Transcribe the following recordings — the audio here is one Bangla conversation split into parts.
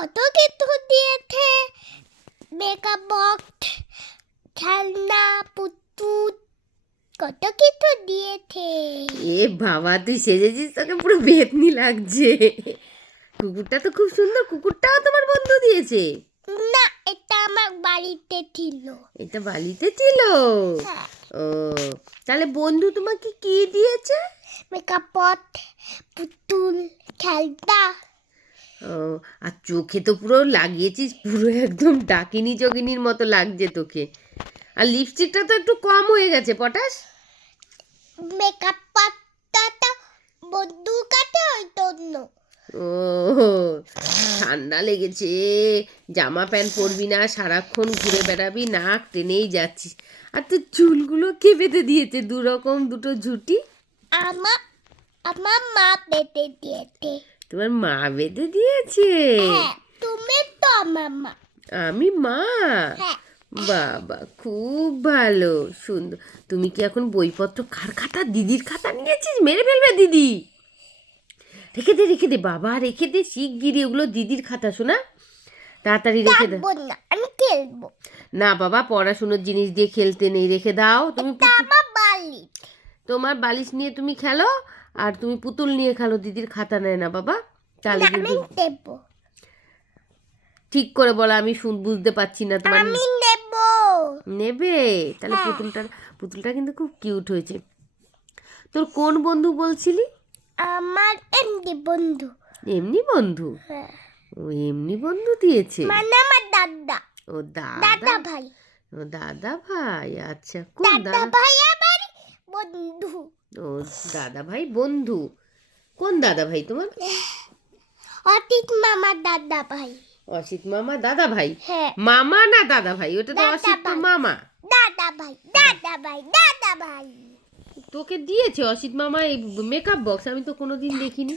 কত কিছু দিয়েছে, মেকআপ বক্স, খেলনা, পুতুল, কত কিছু দিয়েছে। এ বাবা, তুই সেজেছিস, তোকে পুরো বেতনি লাগছে। কুকুরটা তো খুব সুন্দর, কুকুরটাও তোমার বন্ধু দিয়েছে? না, এটা আমার বাড়িতে ছিল। এটা বালিতে ছিল? হ্যাঁ, ও, তাহলে বন্ধু তোমাকে কি দিয়েছে? মেকআপ বক্স, পুতুল, খেলনা। ও, আর চোখে তো পুরো লাগিয়েছিস, পুরো একদম ডাকিনী যোগিনীর মতো লাগছে তোকে। আর লিপস্টিকটা তো একটু কম হয়ে গেছে পটাশ। মেকআপ বক্সটা তো বন্ধু কাছে ওই জন্য। ও, ঠান্ডা লেগেছে, জামা প্যান্ট পরবি না, সারাক্ষণ ঘুরে বেড়াবি, নাক টেনেই যাচ্ছিস। আর তোর চুলগুলো কে বেঁধে দিয়েছে, দুরকম দুটো ঝুঁটি? আমার আমার মা বেঁধে দিয়েছে। তোমার মা বেঁধে দিয়েছে? হ্যাঁ, তুমি তো আমার মা। আমি মা? হ্যাঁ, বাবা, খুব ভালো, সুন্দর। তুমি কি এখন বইপত্র কার খাতা? দিদির খাতা নিয়েছিস? মেরে ফেলবে দিদি। রেখে দে, রেখে দে বাবা, রেখে দে শিগগিরি, ওগুলো দিদির খাতা, শোনা, তাড়াতাড়ি রেখে দে। থাকবো না, আমি খেলবো। না বাবা, পড়াশুনোর জিনিস দিয়ে খেলতে নেই, রেখে দাও। তুমি এটা আমার বাড়ি। তোমার বালিশ নিয়ে তুমি খেলো, আর তুমি পুতুল নিয়ে খেলো, দিদির খাতা নেয় না বাবা। তাহলে আমি কিন্তু নেব। ঠিক করে বলো, আমি বুঝতে পারছি না তোমার। আমি নেব। নেবে? তাহলে হ্যাঁ। পুতুলটা কিন্তু খুব কিউট হয়েছে। তোর কোন বন্ধু বলছিলি? আমার এমনি বন্ধু। এমনি বন্ধু? হ্যাঁ, ও, এমনি বন্ধু দিয়েছে? মানে আমার দাদা। ও দাদা। দাদা ভাই। ও দাদা ভাই, আচ্ছা। কোন দাদা দাদা? ভাই আমার বন্ধু। ও, দাদা ভাই বন্ধু। কোন দাদা ভাই তোমার? অতীত মামার দাদা ভাই। অসিত মামা দাদা ভাই? হ্যাঁ, মামা না দাদা ভাই? ওটা তো দাদা অসিত তো ভাই। মামা। দাদা ভাই, দাদা ভাই, দাদা ভাই। তোকে দিয়েছে অসিত মামা এই মেকআপ বক্স? আমি তো কোনোদিন দেখিনি।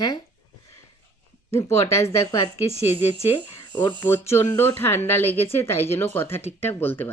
হ্যাঁ, পটাশ দেখো আজকে সেজেছে, ওর প্রচণ্ড ঠান্ডা লেগেছে, তাই জন্য কথা ঠিকঠাক বলতে পারছে না।